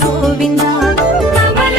Govinda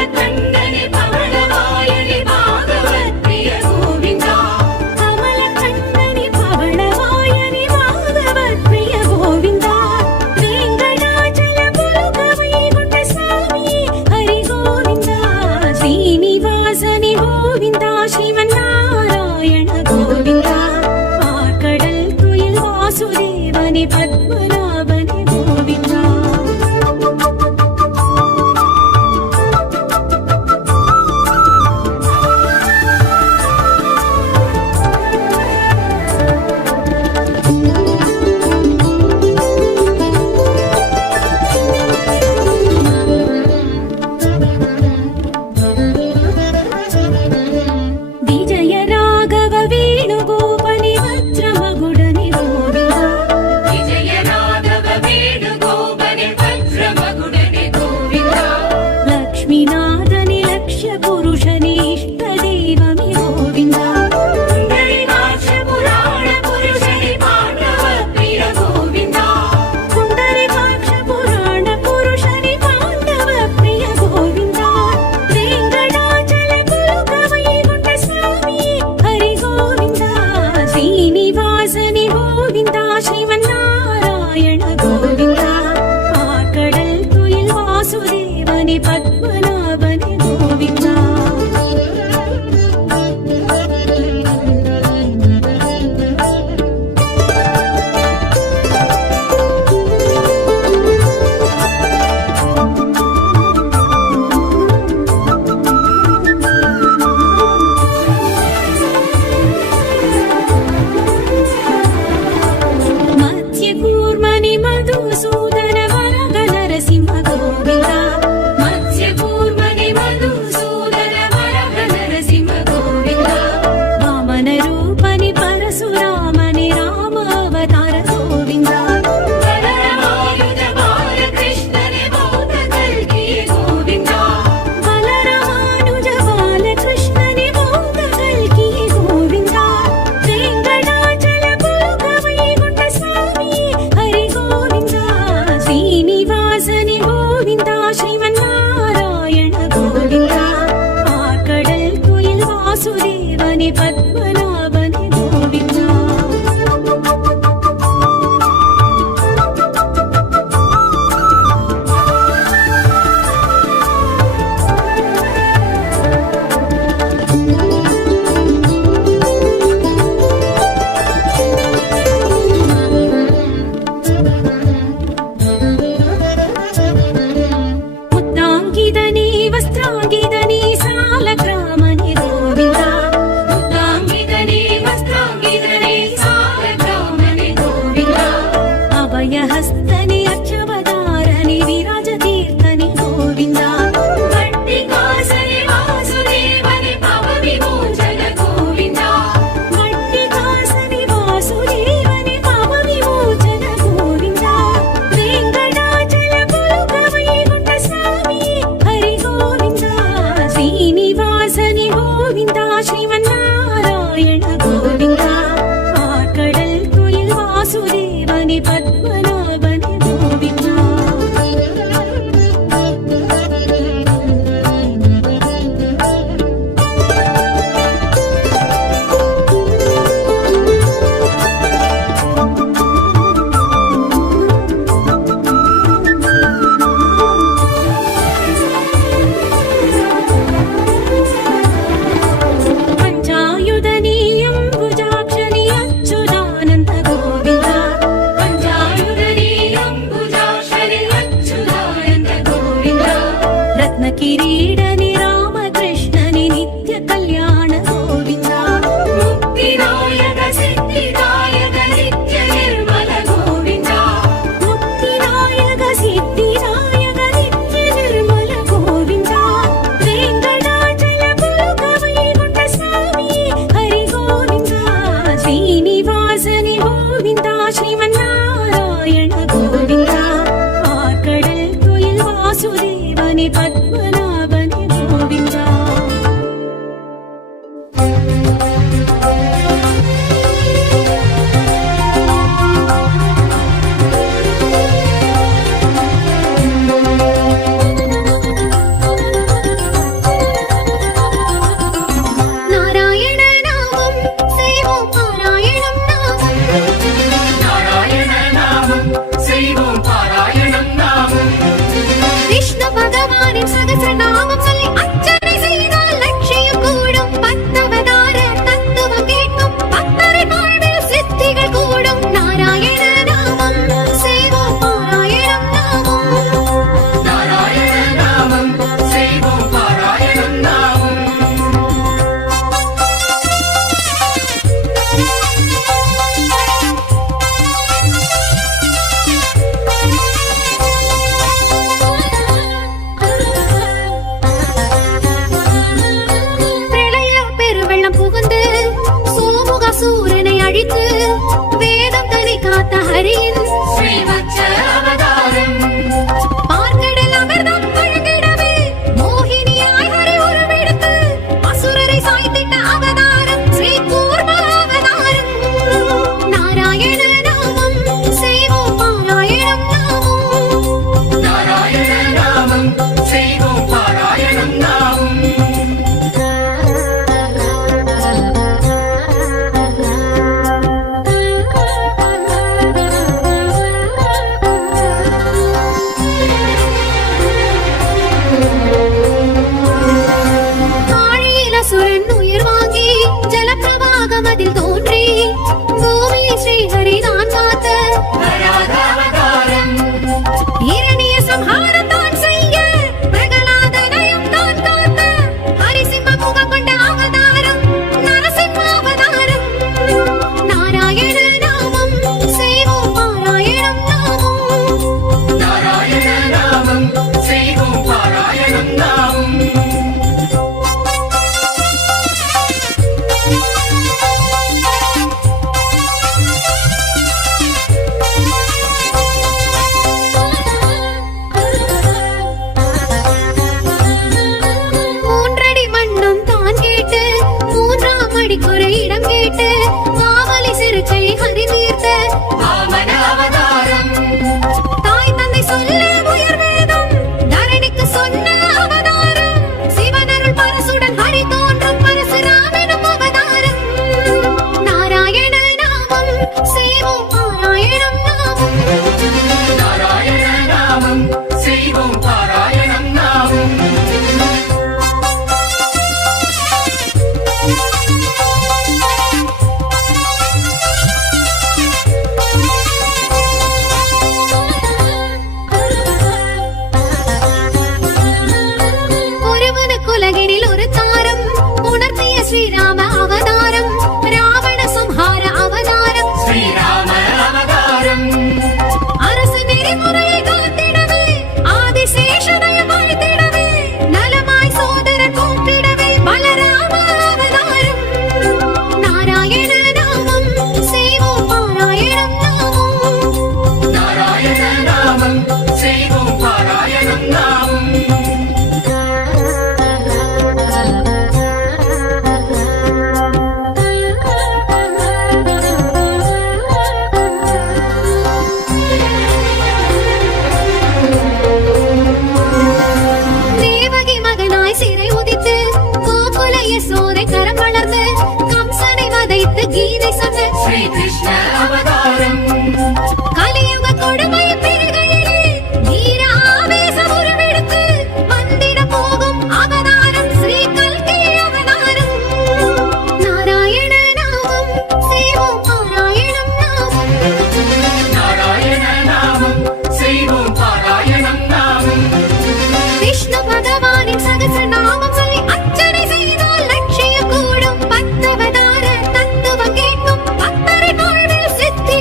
சித்தி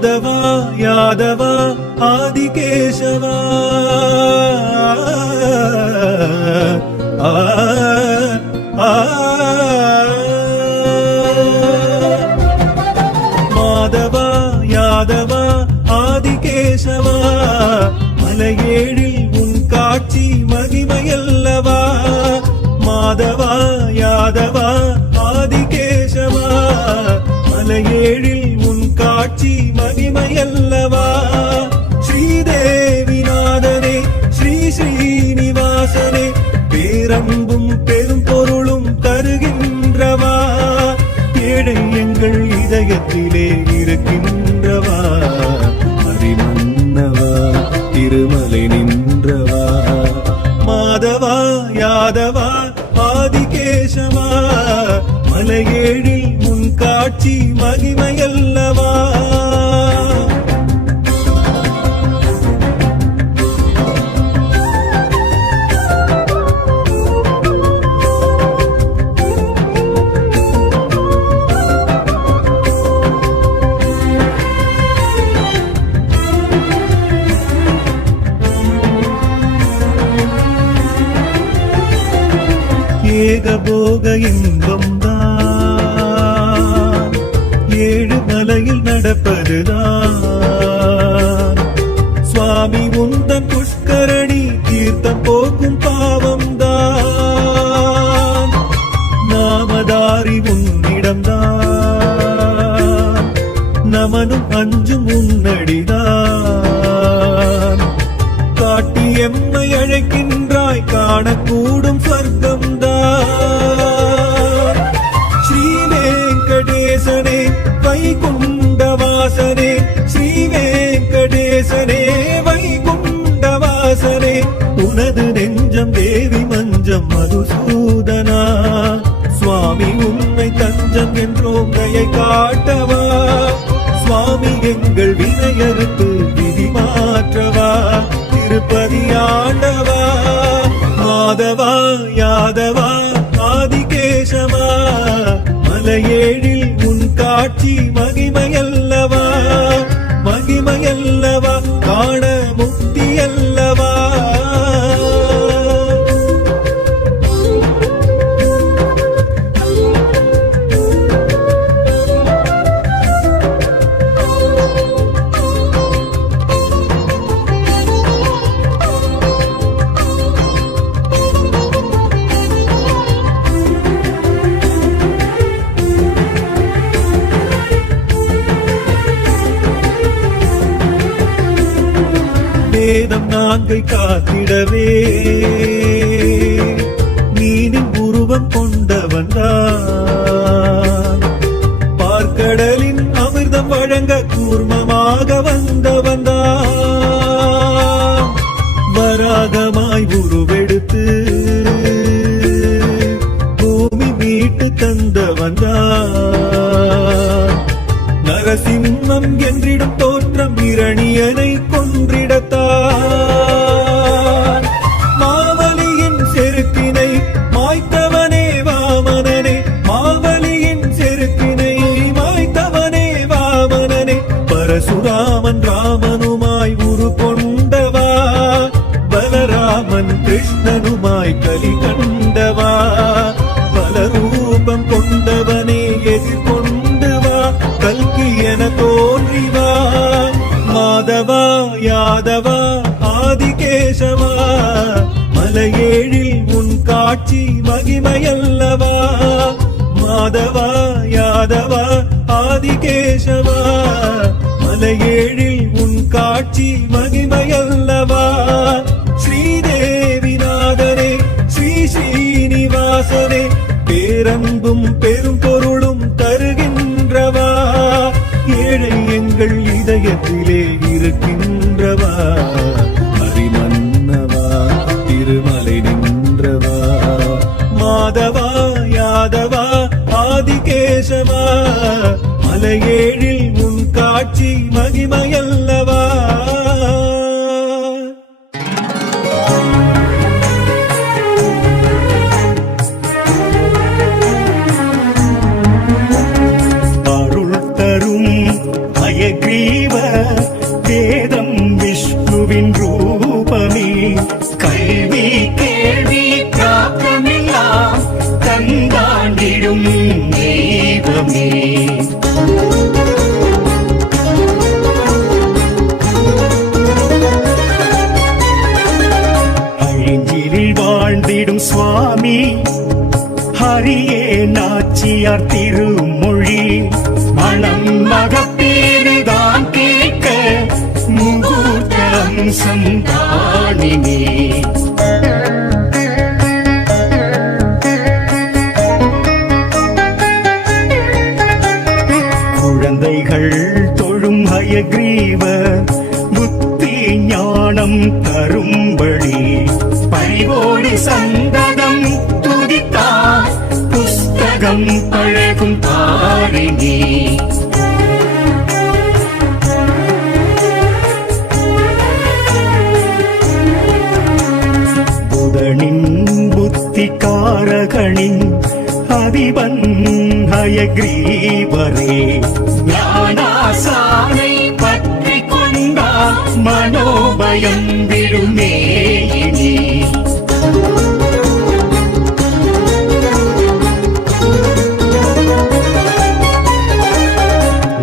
மாதவா யாதவா ஆதிகேசவா மாதவா யாதவா ஆதிகேசவா மலையேழில் உன் காட்சி மகிமையல்லவா மாதவா யாதவா ஆதிகேசவா மலையேழில் உன் காட்சி மகிமையல்லவா ஸ்ரீதேவிநாதனே ஸ்ரீ ஸ்ரீனிவாசனே பேரன்பும் பெரும் பொருளும் தருகின்றவா ஏழை எங்கள் இதயத்திலே இருக்கின்றவா ஹரிமன்னவா திருமலை நின்றவா மாதவா யாதவா ஆதிகேசவா மலையேழில் உன் காட்சி மகிமையல்லவா ஏகபோக இன்பம் தான் ஏழு மலையில் நடப்பதுதான் சுவாமி உந்தன் புஷ்கரணி தீர்த்தம் போக்கும் பாவம் தான் நாமதாரி உன்னிடம்தான் நமனும் அஞ்சும் உன்னடிதான் காட்டி எம்மை அழைக்கின்றாய் காணக்கூடும் சொர்க்கம் ஸ்ரீ வெங்கடேசனே வைகுண்டவாசனே ஸ்ரீ வெங்கடேசனே வைகுண்டவாசனே உனது நெஞ்சம் தேவி மஞ்சம் மதுசூதனா சுவாமி உன்னை தஞ்சம் என்றோம் தயை காட்டவா சுவாமி எங்கள் வினையறுத்து விதி மாற்றவா திருப்பதி ஆண்டவா மாதவா யாதவா ஆதிகேசவா மலையேழில் உன் காட்சி மகிமையல்லவா மகிமையல்லவா காண முக்தியல்லவா வேதம் நாங்கை காத்திடவே மீனின் உருவம் கொண்டவன் தான் பார்க்கடலின் அமிர்தம் வழங்க கூர்மமாக வந்தவன் தான் வராகமாய் உருவெடுத்து பூமி மீட்டு தந்தவன் தான் நரசிம்மம் என்றிடும் தோற்றம் இரணியனை கொன்றிடத்தான் மாவலியின் செருக்கினை மாய்த்தவனே வாமனனே மாவலியின் செருக்கினை மாய்த்தவனே வாமனனே பரசுராமன் ராமனுமாய் உரு கொண்டவா பலராமன் கிருஷ்ணனுமாய் கலி கண்டவா பலரூபம் கொண்டவனே எதிர்கொண்டு வா கல்கி என தோன்றிவா மாதவா யாதவா ஆதிகேசவா மலையேழில் உன் காட்சி மகிமையல்லவா மாதவா யாதவா ஆதிகேசவா மலையேழில் உன் காட்சி மகிமையல்லவா ஸ்ரீதேவிநாதனே ஸ்ரீ ஸ்ரீனிவாசனே பேரன்பும் பெரும் பொருளும் தருகின்றவா ஏழை எங்கள் இதயத்திலே இருக்கின்றவா ஹரிமன்னவா திருமலை நின்றவா மாதவா யாதவா ஆதிகேசவா மலையேழில் உன் காட்சி மகிமையல்லவா அருள் தரும் அயக்ரீவ அருளினார் திருமொழி. மனம் மகப்பேறுதான் கேட்க முகூர்த்த அம்சம் தானினே. குழந்தைகள் தொழும் ஹயக்ரீவ புத்தி ஞானம் தரும்படி பரிவோடு சந்ததம் துதித்தார் புஸ்தகம் பழகும் தாரிணி. புதனின் புத்திகாரகனின் அதிபன் ஹயக்ரீவரே. ஞானாசானை பற்றி கொண்டார் மனோபயம் விடுமே இனி.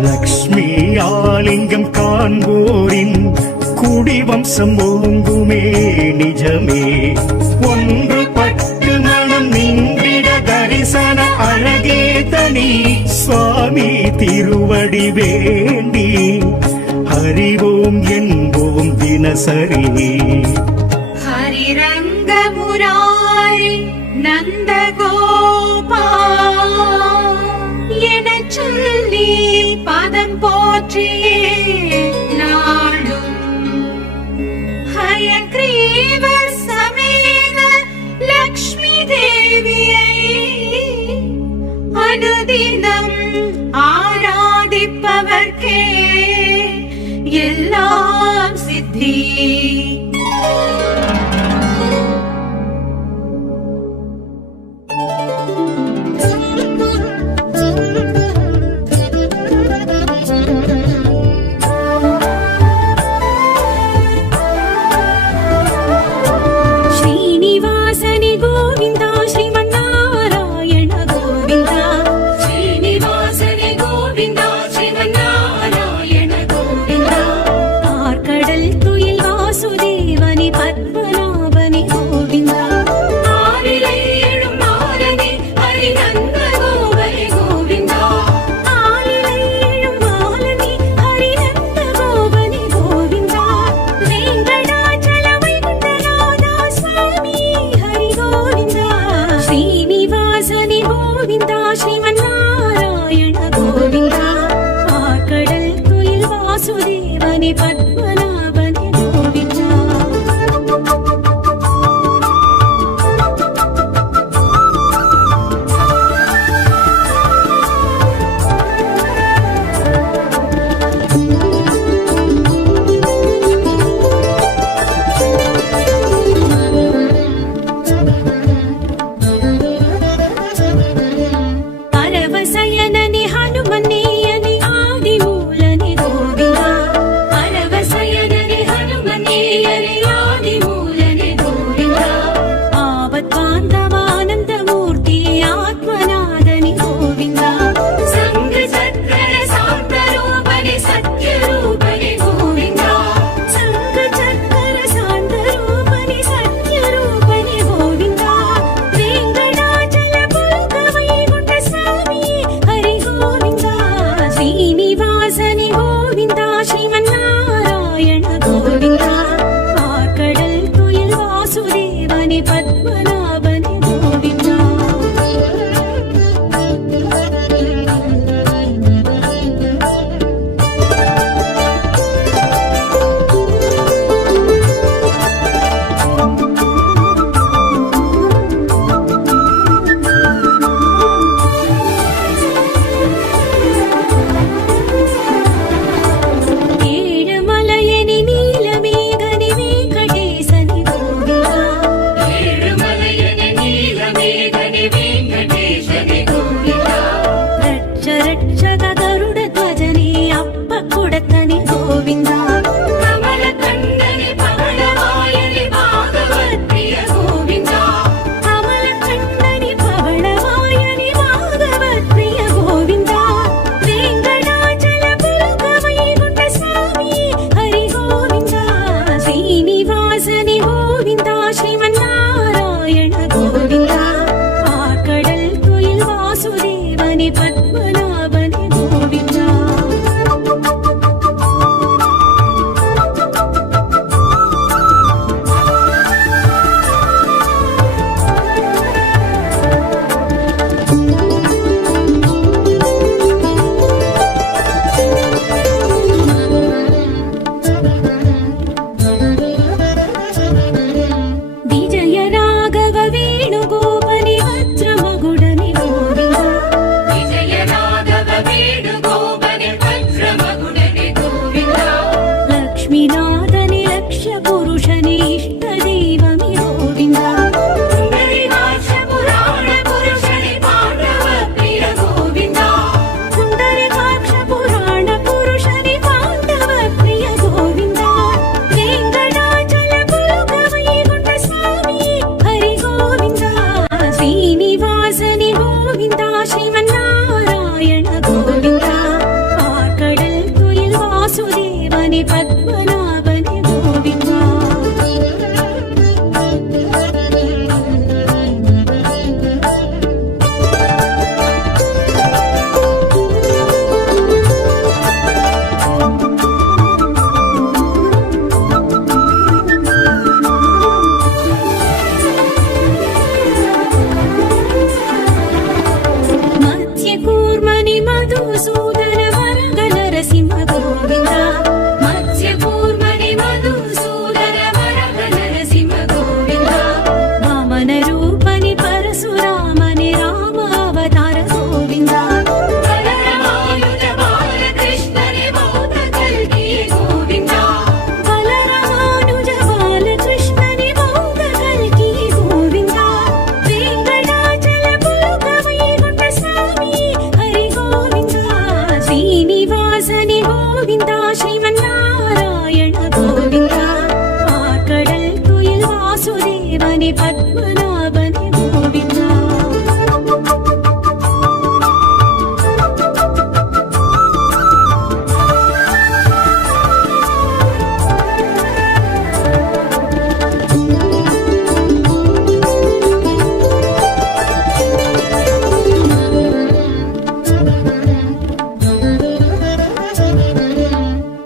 லக்ஷ்மி ஆலிங்கம் காண்போரின் குடிவம்சம் ஓங்குமே நிஜமே. ஒன்று பட்டு மனம் நின்றிட தரிசன அழகே தனி. சுவாமி திருவடி வேண்டி ஹரிவோம் என்போம் தினசரி. ஹரிரங்க முராரி நந்த என சொல்லி பதம் போற்றியே நாளும் ஹயக்ரீவ சமேத லக்ஷ்மி தேவியை அனுதினம் ஆராதிப்பவர்க்கே எல்லாம் சித்தி. பரவசயனனி ஹனுமன்னி ஆதி மூலனி கோவிந்தா. பரவசய வாசுதேவனே பத்மநாபனே கோவிந்தா. மத்யகூர்மணி மதுசூதன வரத நரசிம்ம கோவிந்தா. மத்யகூர்மணி மதுசூதன வரத நரசிம்ம கோவிந்தா. வாமன ரூபணி பரசுராமனி ராம அவதார கோவிந்தா. பலராமானுஜ பாலகிருஷ்ணனி மோத கல்கி கோவிந்தா. பலராமானுஜ பாலகிருஷ்ணனி மோத கல்கி கோவிந்தா. வெங்கடாச்சல புலுக வைகுண்ட சாமி ஹரி கோவிந்தா. ஸ்ரீனிவாசனி கோவிந்தா. ஸ்ரீமன்னாராயண கோவிந்தா. ஆக்கடல் துயில் வாசுதேவனி பத்மநாபனி கோவிந்தா.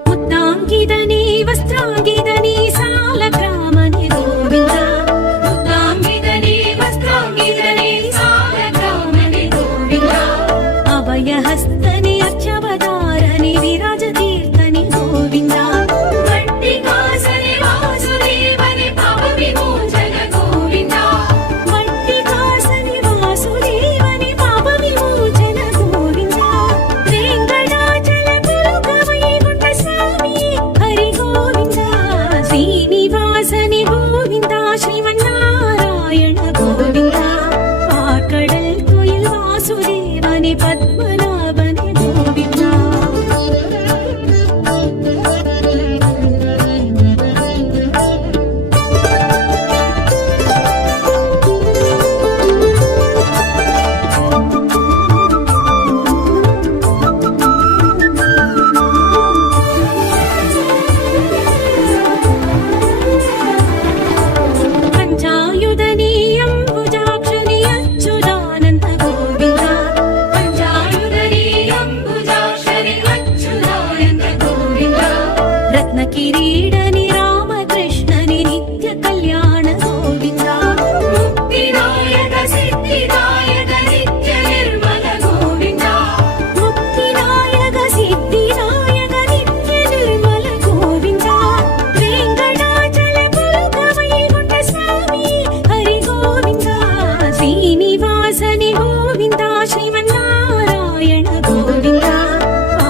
முத்தாங்கிதனி வஸ்திராங்கிதனி சாலகிராமனி கோவிந்தா. முத்தாங்கிதனி வஸ்திராங்கிதனி சாலகிராமனி கோவிந்தா. அபயஹஸ்தனி அர்ச்சவதாரணி விராஜதீர்த்தனி கோவிந்தா. வட்டிகாசனி வாசுதேவனி பாபவிமோசன கோவிந்தா. வட்டிகாசனி வாசுதேவனி பாபவிமோசன கோவிந்தா. வெங்கடாச்சல புலுக வைகுண்ட சாமி ஹரி கோவிந்தா. ஸ்ரீனிவாசனி கோவிந்தா. ஸ்ரீமன்னாராயண கோவிந்தா. ஆக்கடல் துயில் வாசுதேவனி பத்மநாபனி கோவிந்தா. பஞ்சாயுதனி அம்புஜாக்ஷனி அச்சுதானந்த கோவிந்தா. பஞ்சாயுதனி அம்புஜாக்ஷனி அச்சுதானந்த கோவிந்தா. ரத்ன கிரீடனி ராமகிருஷ்ணனி நித்ய கல்யாண கோவிந்தா. முக்திநாயக சித்திநாயக நித்ய நிர்மல கோவிந்தா. முக்திநாயக சித்திநாயக நித்ய நிர்மல கோவிந்தா. வெங்கடாச்சல புலுக வைகுண்ட சாமி ஹரி கோவிந்தா. ஸ்ரீனிவாசனி கோவிந்தா. ஸ்ரீமன்னாராயண கோவிந்தா.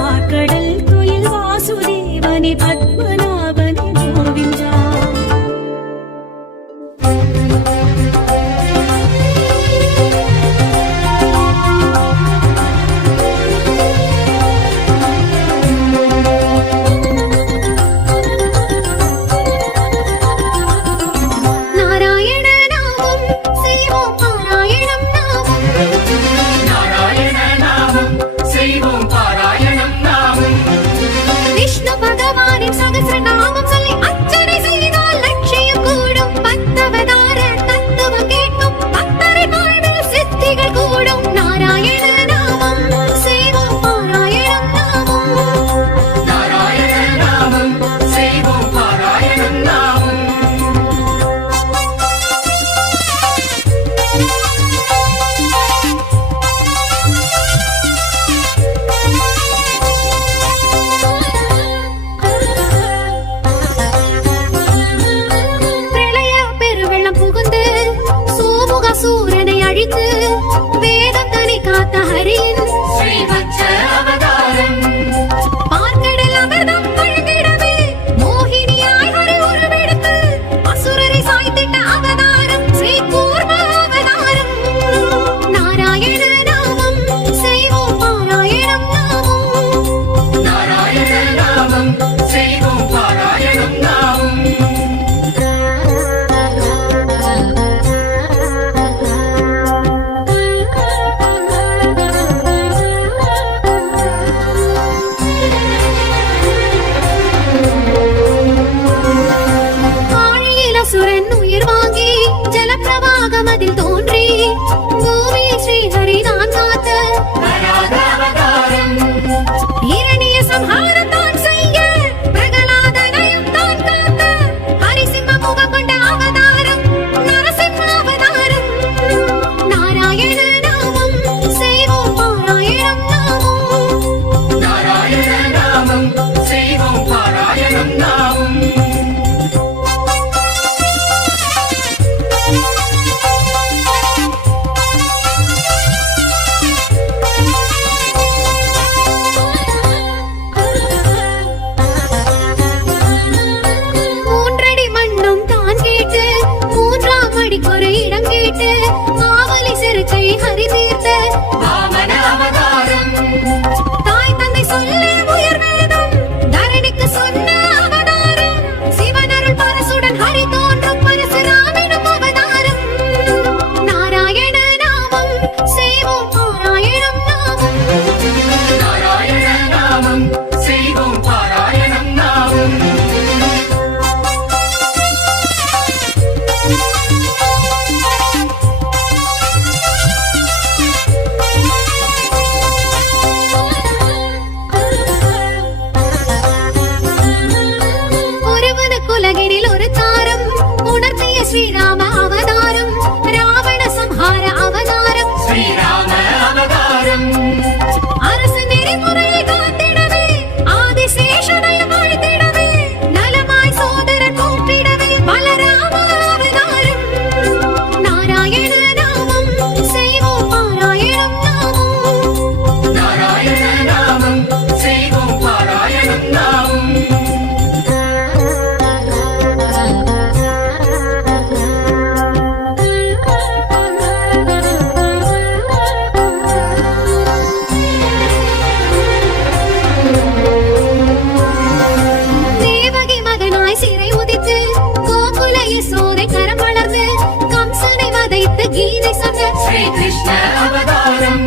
ஆக்கடல் துயில் வாசுதேவனி பத்மநாபனி கோவிந்தா. நாராயண நாமம் செய்வோம் பாராயணம் நாமம். நாராயண நாமம் செய்வோம் பாராயணம் நாமம். விஷ்ணு பகவானின் சகஸ்ர மாவலி சிறுக்கை ஹரி தீர்த்த வாமன அவதாரம் தாய் தந்தை சொல்ல உயர்வேதம் தரணிக்கு சொன்ன அவதாரம் சிவனருள் பரசுடன் ஹரி தோன்றும் பரசுராமனும் அவதாரம் நாராயண நாமம் செய்வோம் பாராயணம் நாமம் நாராயண நாமம் செய்வோம் பாராயணம் நாமம் ஒருவனுக்குலகினில் ஒரு தாரம் உணர்த்திய ஸ்ரீராம அவதாரம் ராவண சம்ஹார அவதாரம் ஸ்ரீராம அவதாரம் அரசு நெறிமுறையை காத்திடவே ஆதிசேஷனை வாழ்த்திடவே நலமாய் சோதரர் போற்றிடவே பலராம அவதாரம் நாராயண நாமம் செய்வோம் பாராயணம் நாமம் நாராயண நாமம் செய்வோம் பாராயணம் நாமம் தேவகி மகனாய் சிறை உதித்து கோகுல யசோதை கரம் வளர்ந்து கம்சனை வதைத்து கீதை சொன்ன ஸ்ரீ கிருஷ்ண அவதாரம்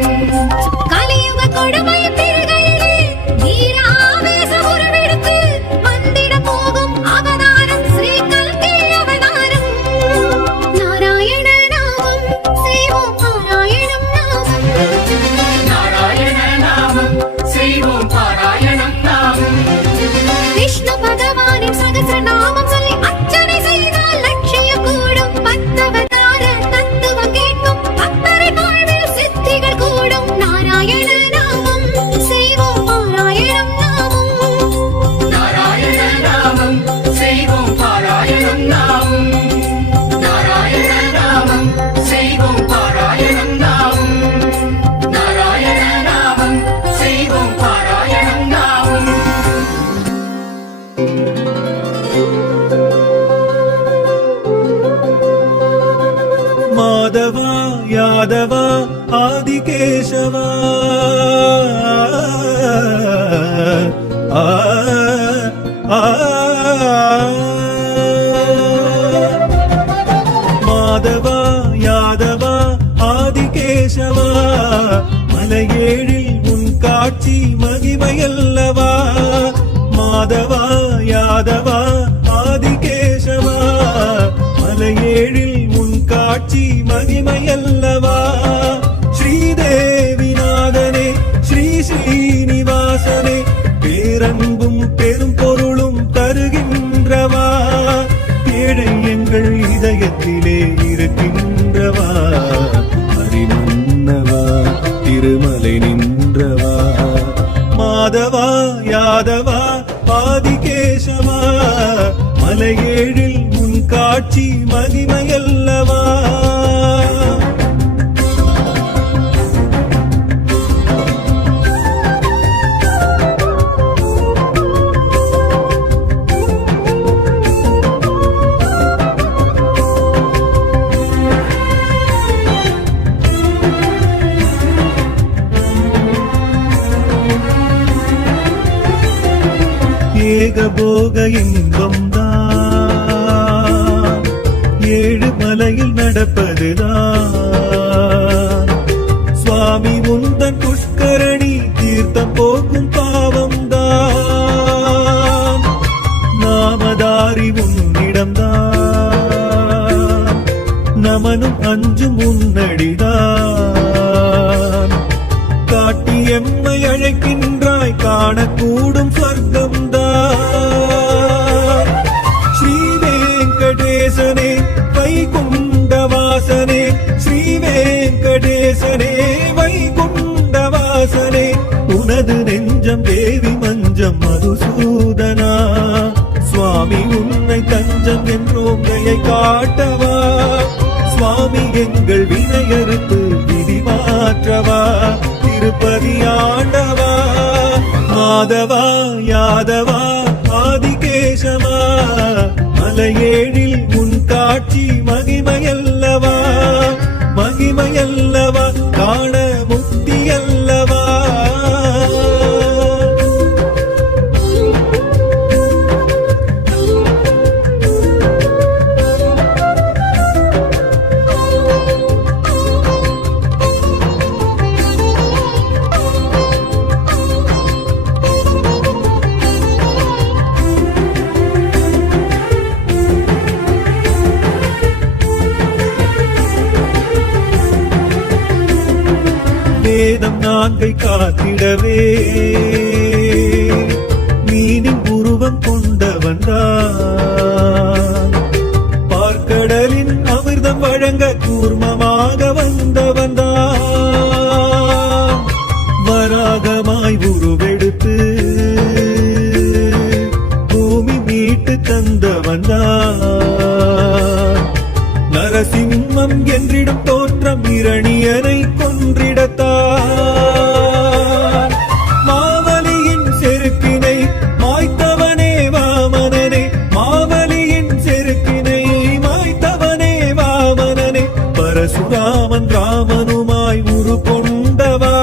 கலியுக கொடுமை பெருகையிலே வீர ஆவேச உருவெடுத்து வந்திட போகும் அவதாரம் ஸ்ரீ கல்கி அவதாரம் நாராயண நாமம் செய்வோம் பாராயணம் நாமம் நாராயண நாமம் செய்வோம் பாராயணம் நாமம் விஷ்ணு பகவானின் சகஸ்ர நாமம் சொல்லி அர்ச்சனை செய்தால் லட்சியம் கூடும் பத்தவதார தத்துவம் கேட்கும் பக்தரை வாழ்வில் சித்திகள் கூடும் நாராயண நாமம் செய்வோம் பாராயணம் நாமம் நாராயண நாமம் செய்வோம் பாராயணம் நாமம் நாராயண நாமம் செய்வோம் பாராயணம் நாமம் நாராயண நாமம் செய்வோம் பாராயணம் நாமம் மாதவா யாதவா ஆதிகேசவா ஆ, ஆ, மாதவா யாதவா ஆதிகேசவா மலையேழில் உன் காட்சி மகிமையல்லவா மாதவா யாதவா ஆதிகேசவா மலையேழில் உன் காட்சி மகிமையல்லவா ஸ்ரீதேவிநாதனே ஸ்ரீ ஸ்ரீனிவாசனே பேரன்பும் பெரும் பொருளும் தருகின்றவா ஏழை எங்கள் இதயத்திலே இருக்கின்றவா ஹரிமன்னவா திருமலை நின்றவா மாதவா யாதவா ஆதிகேசவா மலையேழில் உன் காட்சி மகிமையல்லவா ஏகபோக இன்பம் தான் ஏழு மலையில் நடப்பதுதான் சுவாமி உந்தன் புஷ்கரணி தீர்த்தம் போக்கும் பாவம் தான் நாமதாரி உன்னிடம்தான் நமனும் அஞ்சும் உன்னடிதான் காட்டி எம்மை அழைக்கின்றாய் காணக்கூடும் சொர்க்கம்தான் ஸ்ரீ வெங்கடேசனே வைகுண்டவாசனே ஸ்ரீ வெங்கடேசனே வைகுண்டவாசனே உனது நெஞ்சம் தேவி மஞ்சம் மதுசூதனா சுவாமி உன்னை தஞ்சம் என்றோம் தயை காட்டவா சுவாமி எங்கள் வினையறுத்து விதி மாற்றவா திருப்பதி ஆண்டவா மாதவா யாதவா ஆதிகேசவா மலையேழில் உன் காட்சி மகிமையல்லவா வாழ்க்கை காத்திடவே மீனின் உருவம் கொண்டவன்தான். பார்க்கடலின் அமிர்தம் வழங்க கூர்மமாக வந்தவன்தான். வராகமாய் உருவெடுத்து பூமி மீட்டு தந்தவன்தான். நரசிம்மம் என்றிடும் தோற்றம் இரணியனை கொன்றிடத்தான். மாவலியின் செருக்கினை மாய்த்தவனே வாமனனே, மாவலியின் செருக்கினை மாய்த்தவனே வாமனனே. பரசுராமன் ராமனுமாய் உரு கொண்டவா,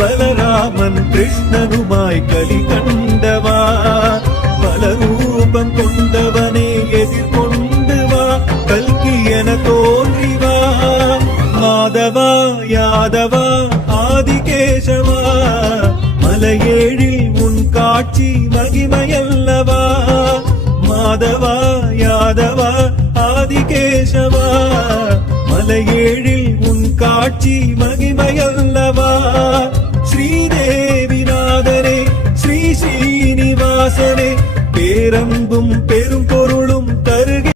பலராமன் கிருஷ்ணனுமாய் கலி கண்டவா. பல ரூபம் கொண்டவனே எதிர்கொண்டு வா, கல்கி என தோன்றி வா. மாதவா யாதவா ஆதிகேசவா, மலையேழில் உன் காட்சி மகிமையல்லவா. மாதவா யாதவா ஆதிகேசவா, மலையேழில் உன் காட்சி மகிமையல்லவா. ஸ்ரீதேவிநாதனே ஸ்ரீ ஸ்ரீனிவாசனே, பேரன்பும் பெரும் பொருளும் தருகே.